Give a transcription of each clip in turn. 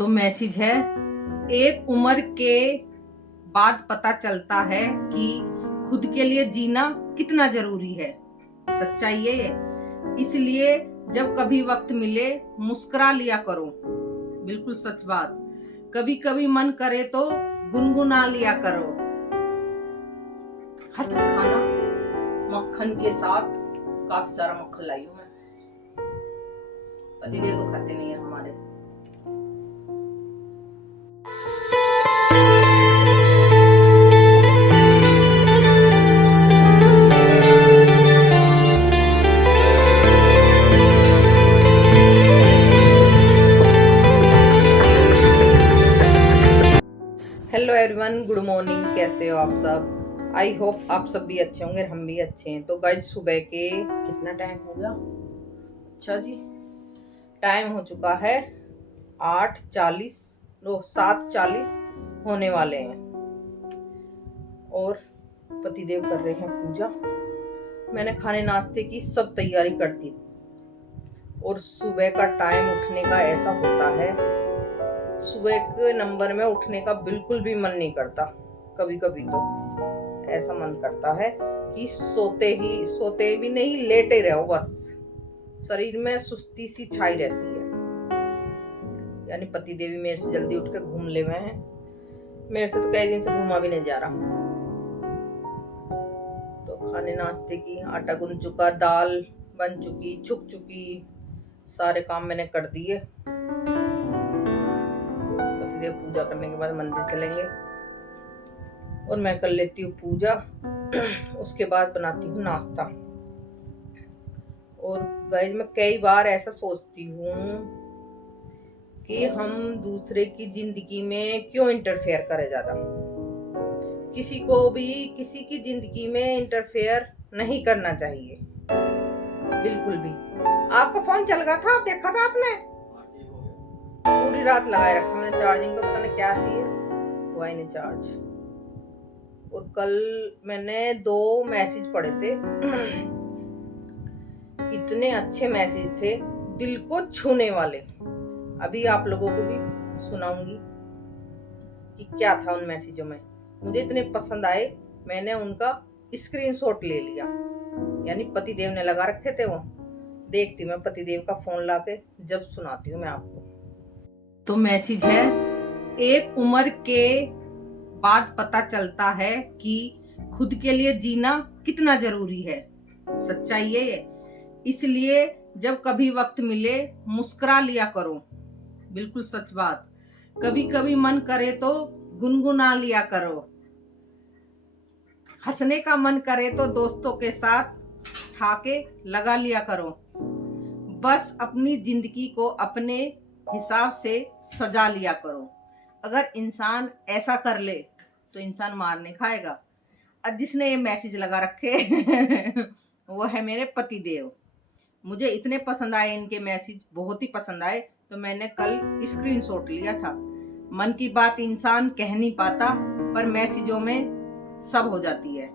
तो मैसेज है, एक उम्र के बाद पता चलता है कि खुद के लिए जीना कितना जरूरी है। सच्चाई है ये। इसलिए जब कभी वक्त मिले मुस्कुरा लिया करो। बिल्कुल सच बात। कभी कभी मन करे तो गुनगुना लिया करो। हंस खाना मक्खन के साथ। काफी सारा मक्खन लाई हूं मैं। पतिदेव तो खाते नहीं है हमारे। Hello everyone, good morning. कैसे हो आप सब? आई होप आप सब भी अच्छे होंगे, हम भी अच्छे हैं। तो गाइस, सुबह के कितना टाइम हो गया? अच्छा जी, टाइम हो चुका है 8:40, 7:40 होने वाले हैं और पतिदेव कर रहे हैं पूजा। मैंने खाने नाश्ते की सब तैयारी कर दी और सुबह का टाइम उठने का ऐसा होता है, सुबह के नंबर में उठने का बिल्कुल भी मन नहीं करता। कभी कभी तो ऐसा मन करता है कि सोते भी नहीं, लेटे रहो बस। शरीर में सुस्ती सी छाई रहती है। यानी पति देवी मेरे से जल्दी उठ के घूम ले हुए हैं। मेरे से तो कई दिन से घूमा भी नहीं जा रहा। तो खाने नाश्ते की आटा गूंद चुका, दाल बन चुकी, छुक चुकी, सारे काम मैंने कर दिए। पतिदेव पूजा करने के बाद मंदिर चलेंगे और मैं कर लेती हूँ पूजा। उसके बाद बनाती हूँ नाश्ता। और गाइस, मैं कई बार ऐसा सोचती हूँ कि हम दूसरे की जिंदगी में क्यों इंटरफेयर करें ज्यादा। किसी को भी किसी की जिंदगी में इंटरफेयर नहीं करना चाहिए, बिल्कुल भी। आपका फोन चल रहा था, देखा था आपने? पूरी रात लगाए रखा मैंने चार्जिंग पे, पता नहीं क्या सी है, हुआ ही नहीं चार्ज। और कल मैंने 2 मैसेज पढ़े थे। इतने अच्छे मैसेज थे, दिल को छूने वाले। अभी आप लोगों को भी सुनाऊंगी कि क्या था उन मैसेजों में। मुझे इतने पसंद आए, मैंने उनका स्क्रीनशॉट ले लिया। यानी पतिदेव ने लगा रखे थे वो। देखती हूँ मैं पतिदेव का फोन लाके, जब सुनाती हूँ मैं आपको। तो मैसेज है, एक उम्र के बाद पता चलता है कि खुद के लिए जीना कितना जरूरी है। सच्चाई है ये। इसलिए जब कभी वक्त मिले मुस्कुरा लिया करो। बिल्कुल सच बात। कभी कभी मन करे तो गुनगुना लिया करो। हंसने का मन करे तो दोस्तों के साथ ठाके लगा लिया करो। बस अपनी जिंदगी को अपने हिसाब से सजा लिया करो। अगर इंसान ऐसा कर ले तो इंसान मार नहीं खाएगा। और जिसने ये मैसेज लगा रखे वो है मेरे पति देव। मुझे इतने पसंद आए इनके मैसेज, बहुत ही पसंद आए, तो मैंने कल स्क्रीनशॉट लिया था। मन की बात इंसान कह नहीं पाता, पर मैसेजों में सब हो जाती है।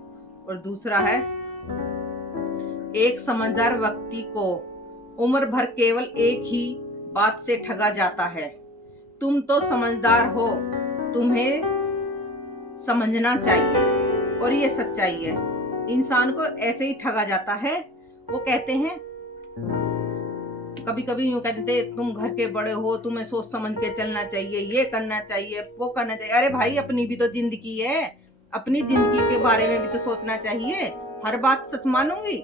और दूसरा है, एक समझदार व्यक्ति को उम्र भर केवल एक ही बात से ठगा जाता है, तुम तो समझदार हो, तुम्हें समझना चाहिए। और ये सच्चाई है। इंसान को ऐसे ही ठगा जाता है। वो कहते हैं, कभी कभी यूं कहते थे, तुम घर के बड़े हो, तुम्हें सोच समझ के चलना चाहिए, ये करना चाहिए, वो करना चाहिए। अरे भाई, अपनी भी तो जिंदगी है। अपनी जिंदगी के बारे में भी तो सोचना चाहिए। हर बात सच मानूंगी?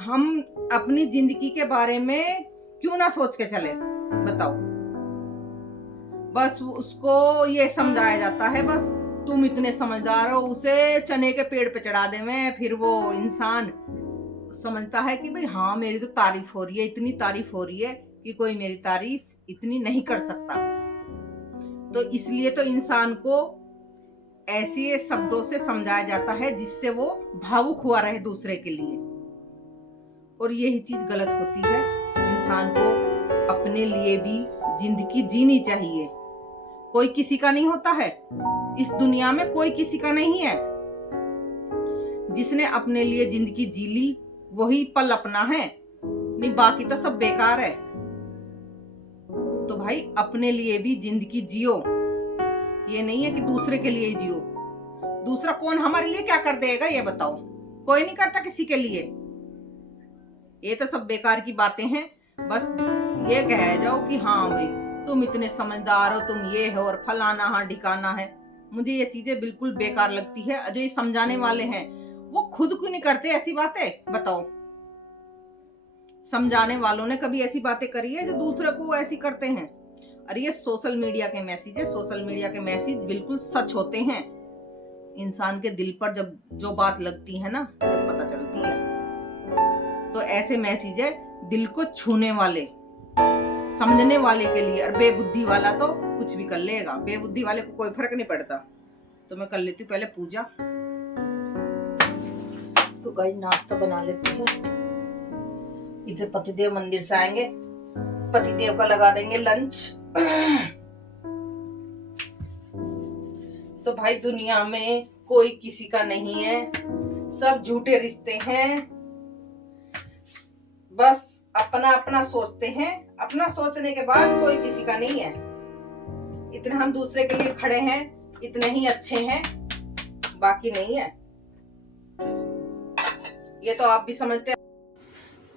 हम अपनी जिंदगी के बारे में क्यों ना सोच के चले? बताओ। बस उसको ये समझाया जाता है, बस तुम इतने समझदार हो, उसे चने के पेड़ पे चढ़ा दे में। फिर वो इंसान समझता है कि भाई हाँ, मेरी तो तारीफ हो रही है, इतनी तारीफ हो रही है कि कोई मेरी तारीफ इतनी नहीं कर सकता। तो इसलिए तो इंसान को ऐसे शब्दों से समझाया जाता है जिससे वो भावुक हुआ रहे दूसरे के लिए। और यही चीज गलत होती है। इंसान को अपने लिए भी जिंदगी जीनी चाहिए। कोई किसी का नहीं होता है इस दुनिया में, कोई किसी का नहीं है। जिसने अपने लिए जिंदगी जी ली वही पल अपना है, नहीं बाकी तो सब बेकार है। तो भाई अपने लिए भी जिंदगी जियो, ये नहीं है कि दूसरे के लिए जियो। दूसरा कौन हमारे लिए क्या कर देगा ये बताओ? कोई नहीं करता किसी के लिए। ये तो सब बेकार की बातें हैं। बस ये कह जाओ कि हाँ भाई तुम इतने समझदार हो, तुम ये हो और फलाना हाँ ढिकाना है। मुझे ये चीजें बिल्कुल बेकार लगती है। जो ये समझाने वाले हैं वो खुद क्यों नहीं करते ऐसी बातें बताओ? समझाने वालों ने कभी ऐसी बातें करी है जो दूसरे को ऐसी करते हैं? अरे ये सोशल मीडिया के मैसेज है। सोशल मीडिया के मैसेज बिल्कुल सच होते हैं। इंसान के दिल पर जब जो बात लगती है ना, जब पता चलती है, तो ऐसे मैसेज है दिल को छूने वाले, समझने वाले के लिए। और बेबुद्धि वाला तो कुछ भी कर लेगा। बेबुद्धि वाले को कोई फर्क नहीं पड़ता। तो मैं कर लेती हूँ पहले पूजा। तो गाइस नाश्ता बना लेती हूँ। इधर पतिदेव मंदिर से आएंगे, पतिदेव का लगा देंगे लंच। तो भाई दुनिया में कोई किसी का नहीं है, सब झूठे रिश्ते हैं। बस अपना अपना सोचते हैं। अपना सोचने के बाद कोई किसी का नहीं है। इतने हम दूसरे के लिए खड़े हैं, इतने ही अच्छे हैं, बाकी नहीं है। ये तो आप भी समझते हैं।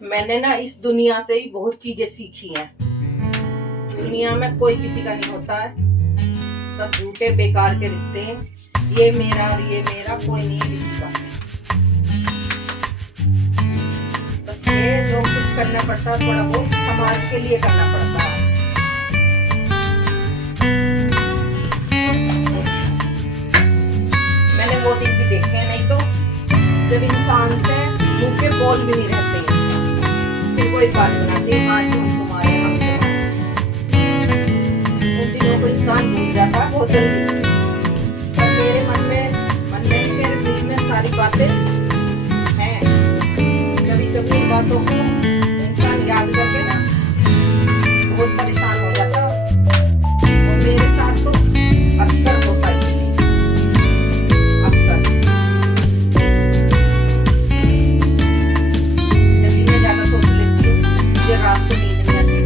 मैंने ना इस दुनिया से ही बहुत चीजें सीखी हैं। दुनिया में कोई किसी का नहीं होता है, सब झूठे बेकार के रिश्ते हैं। ये मेरा और ये मेरा, कोई नहीं है किसी का। बस ये जो कुछ करना पड़ता है थोड़ा बहुत समाज के लिए करना पड़ता है। मैंने वो दिन भी देखे हैं, नहीं तो जब इंसान से मुंह के बोल भी नहीं रहते, फिर कोई बात बनाते हैं आज हम तुम्हारे हम तुम्हारे। उन दिनों को इंसान भूल जाता है बहुत जल्दी। पर मेरे मन में मेरे दिल में सारी बातें हैं। कभी कभी इन बातों को इंसान याद करके ना बहुत परेशान हो जाता है। और मेरे साथ तो अक्सर होता है, अक्सर। जब भी मैं ज्यादा सोच लेती हूँ, मुझे रात को नींद नहीं आती।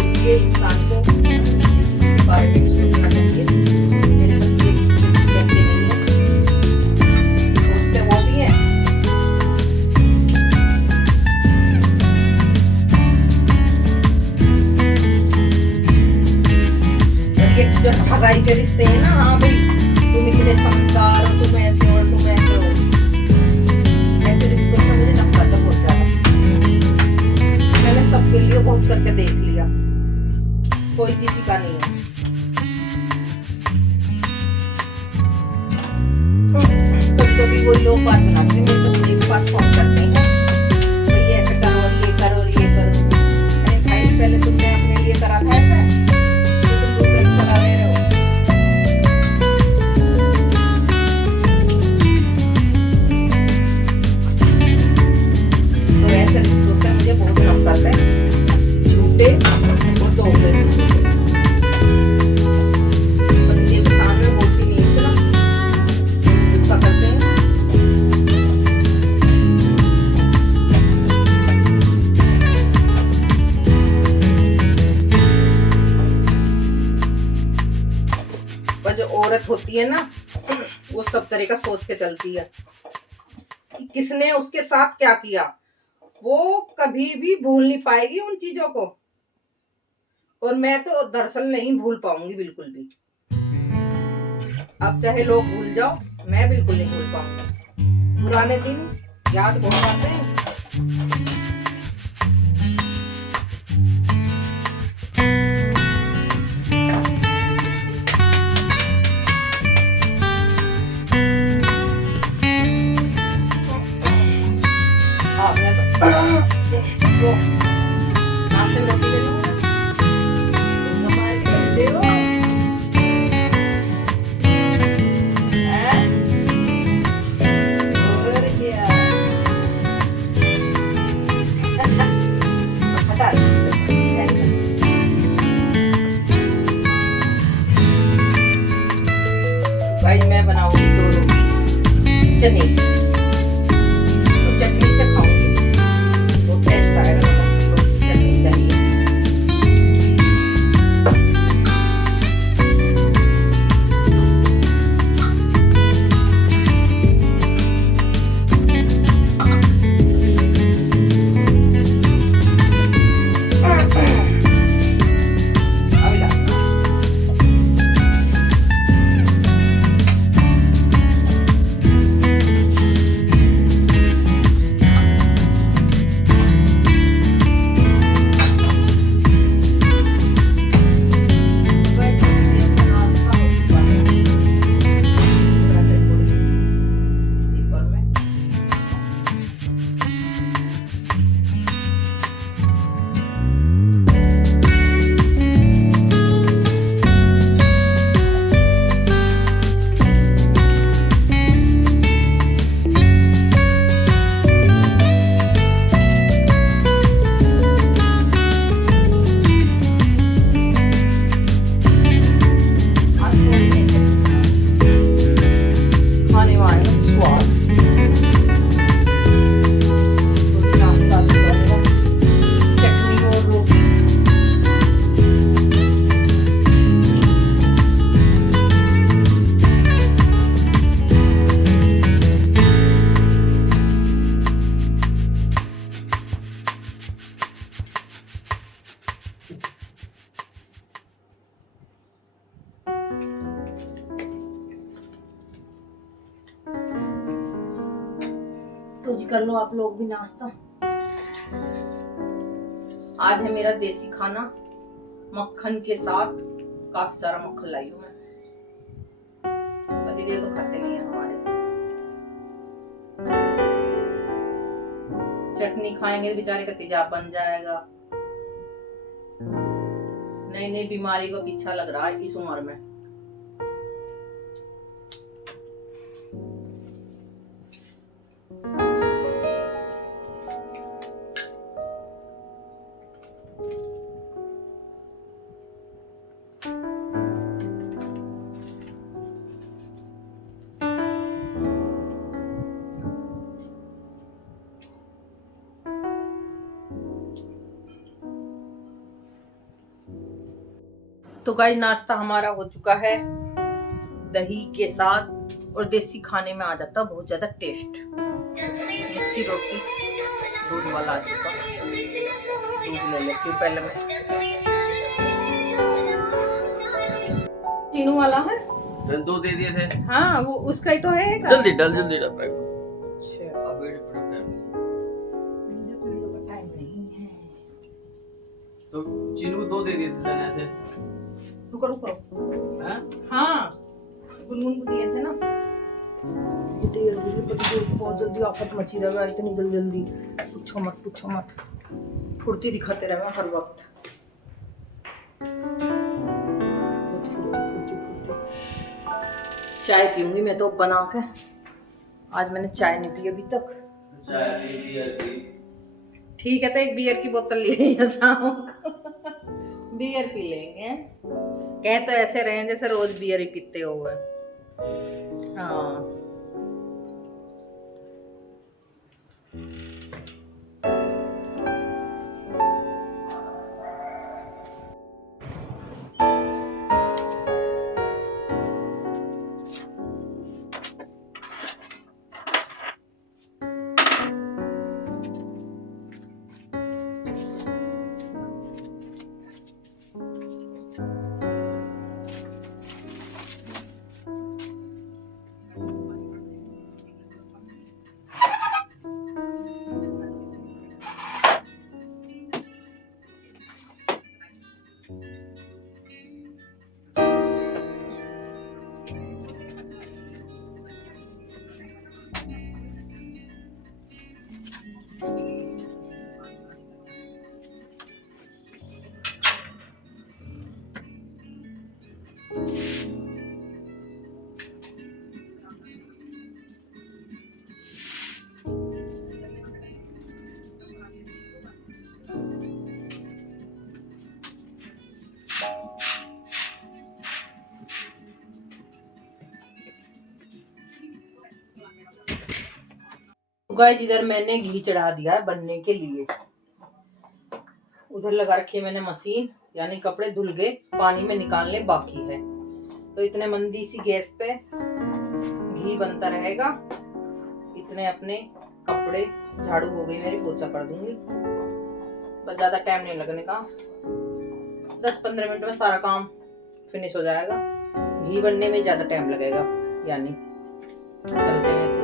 इसलिए इंसान को बारे में सोचना चाहिए। मेरे बच्चे कहते नहीं है, सोचते वो भी है। ये जो ठगाई के रिश्ते हैं ना, हाँ भाई तुम इतने समझदार हो, तुम ऐसे हो, तुम ऐसे हो, ऐसे रिश्तों से मुझे नफरत है बहुत ज्यादा। मैंने सबके लिए बहुत करके देख लिया, कोई किसी का नहीं है। कभी वो लोग बात बनाते हैं, मेरे को एक बात फोन करते हैं, भाई ऐसे करो और ये करो और ये करो। अरे भाई पहले तुमने अपने लिए करा था ऐसा, तुम दूसरे को करा ले रहे हो। तो ऐसे रिश्तों से मुझे बहुत नफरत है। झूठे वो तो हो गए, बच्चे सामने बोलती नहीं इतना गुस्सा करते हैं। पर जो औरत होती है ना, वो सब तरह का सोच के चलती है कि किसने उसके साथ क्या किया। वो कभी भी भूल नहीं पाएगी उन चीजों को, और मैं तो दरअसल नहीं भूल पाऊंगी बिल्कुल भी। अब चाहे लोग भूल जाओ, मैं बिल्कुल नहीं भूल पाऊंगी। पुराने दिन याद बहुत आते हैं। वो आपसे रोटी ले लूँ, दे दो। और क्या हटा भाई। मैं बनाऊंगी 2 रोटी चने, तो चटनी से खाऊंगी, तो टेस्ट आएगा। कर लो आप लोग भी नाश्ता। आज है मेरा देसी खाना मक्खन के साथ। काफी सारा मक्खन लाई हूँ मैं। पतिदेव तो खाते नहीं है हमारे। चटनी खाएंगे तो बेचारे का तेजाब बन जाएगा। नई नई बीमारी को पीछा लग रहा है इस उम्र में। तो गाइस नाश्ता हमारा हो चुका है दही के साथ, और देसी खाने में आ जाता बहुत ज्यादा टेस्ट। मिस्सी रोटी दूध वाला आ चुका। दूध ले लेती हूँ पहले मैं। तीनों वाला है, दो दे दिए थे। हाँ वो उसका ही तो है। जल्दी डाल डब्बे को। तो चीनू दो दे दिए थे। रुको रुको। हाँ गुनगुन को दिए थे ना। बहुत जल्दी आफत मची रहा है, इतनी जल्दी पूछो मत। फुर्ती दिखाते रहे हर वक्त। फुर्ती। चाय पीऊंगी मैं तो बना के। आज मैंने चाय नहीं पी अभी तक। ठीक है तो एक बियर की बोतल ले शाम को बियर पी लेंगे। कह तो ऐसे रहे जैसे रोज बियर ही पीते हुए। हाँ गाइस इधर मैंने घी चढ़ा दिया है बनने के लिए। उधर लगा रखी है मैंने मशीन, यानी कपड़े धुल गए पानी में निकालने बाकी है। तो इतने मंदी सी गैस पे घी बनता रहेगा। इतने अपने कपड़े झाड़ू हो गई मेरी, पोछा कर दूंगी। बस ज्यादा टाइम नहीं लगने का, 10-15 मिनट में सारा काम फिनिश हो जाएगा। घी बनने में ज्यादा टाइम लगेगा, यानी चलते हैं।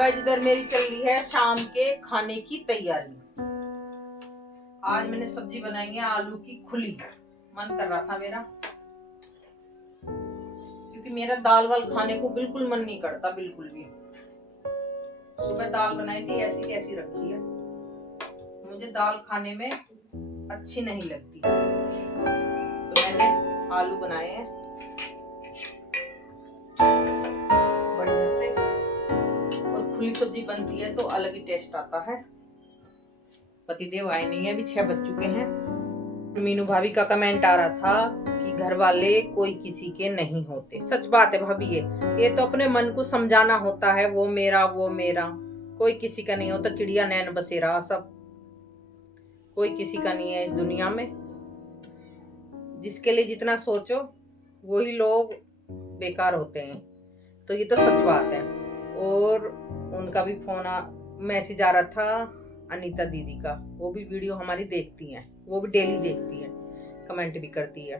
गाइस इधर मेरी चल रही है शाम के खाने की तैयारी। आज मैंने सब्जी बनाई है आलू की खुली। मन कर रहा था मेरा, क्योंकि मेरा दाल वाल खाने को बिल्कुल मन नहीं करता, बिल्कुल भी। सुबह दाल बनाई थी, ऐसी कैसी रखी है। मुझे दाल खाने में अच्छी नहीं लगती, तो मैंने आलू बनाए हैं बढ़िया से। और खुली सब्जी बनती है तो अलग ही टेस्ट आता है। पतिदेव आए नहीं है, अभी 6 बज चुके हैं। मीनू भाभी का कमेंट आ रहा था कि घर वाले कोई किसी के नहीं होते। सच बात है भाभी, ये तो अपने मन को समझाना होता है। वो मेरा कोई किसी का नहीं होता। चिड़िया नैन बसेरा सब, कोई किसी का नहीं है इस दुनिया में। जिसके लिए जितना सोचो वही लोग बेकार होते हैं, तो ये तो सच बात है। और उनका भी मैसेज आ रहा था अनीता दीदी का, वो भी वीडियो हमारी देखती हैं, वो भी डेली देखती है, कमेंट भी करती है।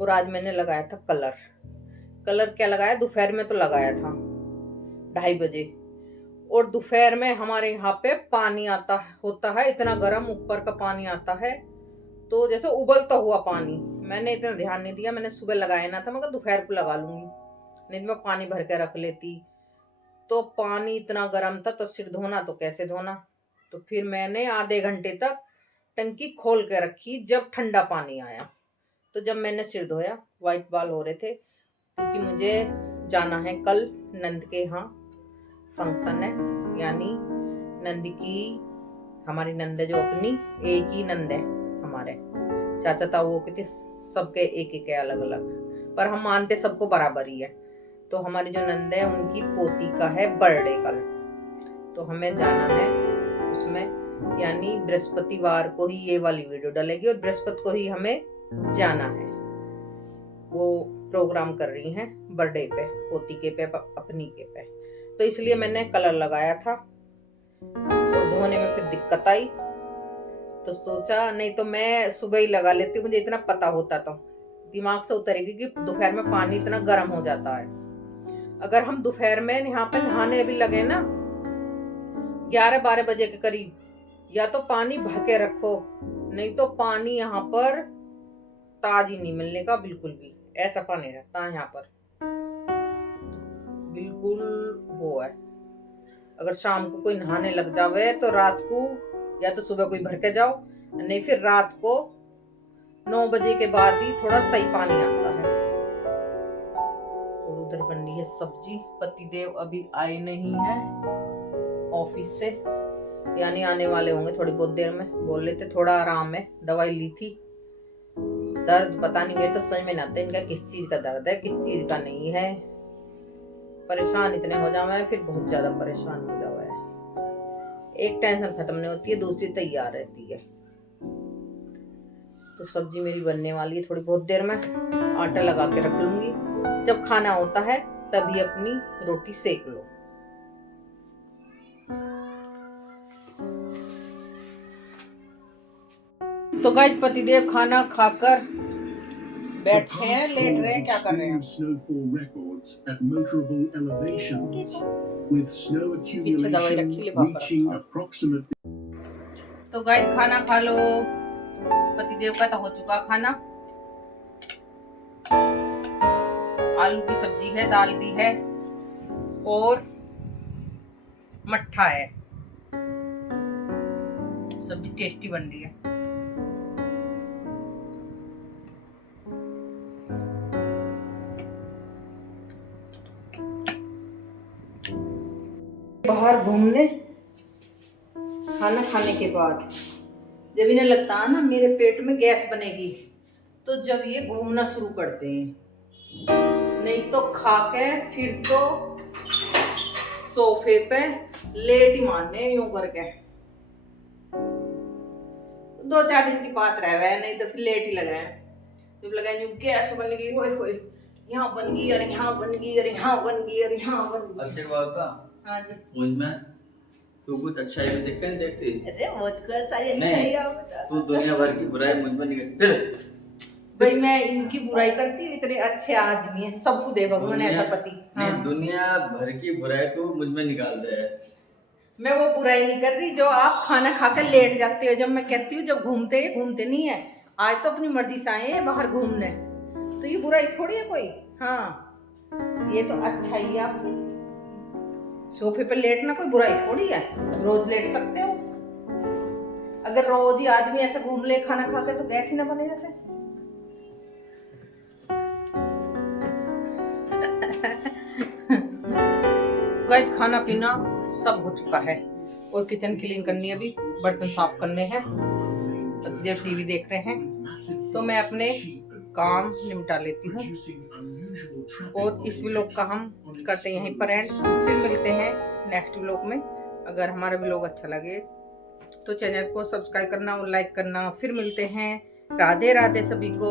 और आज मैंने लगाया था कलर क्या लगाया, दोपहर में तो लगाया था 2:30 बजे। और दोपहर में हमारे यहाँ पे पानी होता है इतना गर्म, ऊपर का पानी आता है तो जैसे उबलता हुआ पानी। मैंने इतना ध्यान नहीं दिया, मैंने सुबह लगाया ना था, मगर दोपहर को लगा लूंगी, नहीं तो मैं पानी भर के रख लेती। तो पानी इतना गर्म था तो सिर धोना तो कैसे धोना। तो फिर मैंने आधे घंटे तक टंकी खोल के रखी। जब ठंडा पानी आया तो जब मैंने सिर धोया, वाइट बाल हो रहे थे, क्योंकि मुझे जाना है कल नंद के यहाँ फंक्शन है। यानी नंद की, हमारी नंद है जो अपनी, एक ही नंद है हमारे। चाचा ताऊ के सबके एक है अलग अलग, पर हम मानते सबको बराबर ही है। तो हमारी जो नंद है उनकी पोती का है बर्थडे कल, तो हमें जाना है उसमें। यानी बृहस्पतिवार को ही ये वाली वीडियो डलेगी और बृहस्पति को ही हमें जाना है। वो प्रोग्राम कर रही हैं बर्थडे पे, पोती के पे, अपनी के पे। तो इसलिए मैंने कलर लगाया था। और धोने में फिर दिक्कत आई तो सोचा नहीं तो मैं सुबह ही लगा लेती, मुझे इतना पता होता तो दिमाग से उतरेगी कि दोपहर में पानी इतना गर्म हो जाता है। अगर हम दोपहर में यहाँ पे नहाने भी लगे ना 11-12 बजे के करीब, या तो पानी भर के रखो, नहीं तो पानी यहाँ पर ताज ही नहीं मिलने का बिल्कुल भी। ऐसा पानी रहता है यहाँ पर, बिल्कुल वो है। अगर शाम को कोई नहाने लग जावे तो रात को या तो सुबह कोई भर के जाओ, नहीं फिर रात को 9 बजे के बाद ही थोड़ा सही पानी आता है। और उधर बन रही है सब्जी। पतिदेव अभी आए नहीं है ऑफिस से, यानी आने वाले होंगे थोड़ी बहुत देर में। बोल लेते थोड़ा आराम है, दवाई ली थी। दर्द पता नहीं, मेरे तो समझ में नहीं आता इनका किस चीज का दर्द है किस चीज का नहीं है। परेशान इतने हो जावा है, फिर बहुत ज्यादा परेशान हो जावा है। एक टेंशन खत्म नहीं होती है, दूसरी तैयार रहती है। तो सब्जी मेरी बनने वाली है थोड़ी बहुत देर में। आटा लगा के रख लूंगी, जब खाना होता है तभी अपनी रोटी सेक लो। तो गाइस पतिदेव खाना खाकर बैठे हैं, लेट रहे हैं, क्या कर रहे हैं? पीछे दवाई रखी, लिफाफा रखा। तो गाइस खाना खा लो। पतिदेव का तो हो चुका खाना। आलू की सब्जी है, दाल भी है और मट्ठा है। सब्जी टेस्टी बन रही है। बाहर घूमने खाना खाने के बाद जब इन्हें लगता है ना मेरे पेट में गैस बनेगी, तो जब ये घूमना शुरू करते हैं। नहीं तो खा के फिर तो सोफे पे लेट ही मारने यूं करके। 2-4 दिन की बात रह गए, नहीं तो फिर लेट ही लगे। जब लगा यूं गैस बन गई, होए यहाँ बन गई, अरे यहाँ बन गई, अरे यहाँ बन गई, अरे यहाँ बन गई। अच्छे बात का हाँ जी, मुझ में तू कुछ अच्छा ही देख नहीं देखती। अरे बहुत कुछ अच्छा ही तू दुनिया भर की बुराई मुझ में निकल। भाई मैं इनकी बुराई करती हूँ, इतने अच्छे आदमी हैं, सबको दे भगवान ऐसा पति। हाँ। नहीं, दुनिया भर की बुराई तो मुझ में निकाल दे। मैं वो बुराई नहीं कर रही जो आप खाना खा कर लेट जाते हो। जब मैं कहती हूँ जब घूमते नहीं है, आज तो अपनी मर्जी से आए हैं बाहर घूमने, तो ये बुराई थोड़ी है कोई। हाँ, ये तो अच्छा ही है। आप सोफे पे लेटना कोई बुराई थोड़ी है, रोज लेट सकते हो। अगर रोज ही आदमी ऐसे घूम ले खाना खा के, तो गैस ही ना बने जैसे। गाइस खाना पीना सब हो चुका है और किचन क्लीन करनी है, अभी बर्तन साफ करने हैं, जब टीवी देख रहे हैं तो मैं अपने काम निपटा लेती हूँ और इस व्लॉग का हम करते हैं यहीं पर एंड। फिर मिलते हैं नेक्स्ट व्लॉग में। अगर हमारा व्लॉग अच्छा लगे तो चैनल को सब्सक्राइब करना और लाइक करना। फिर मिलते हैं। राधे राधे सभी को।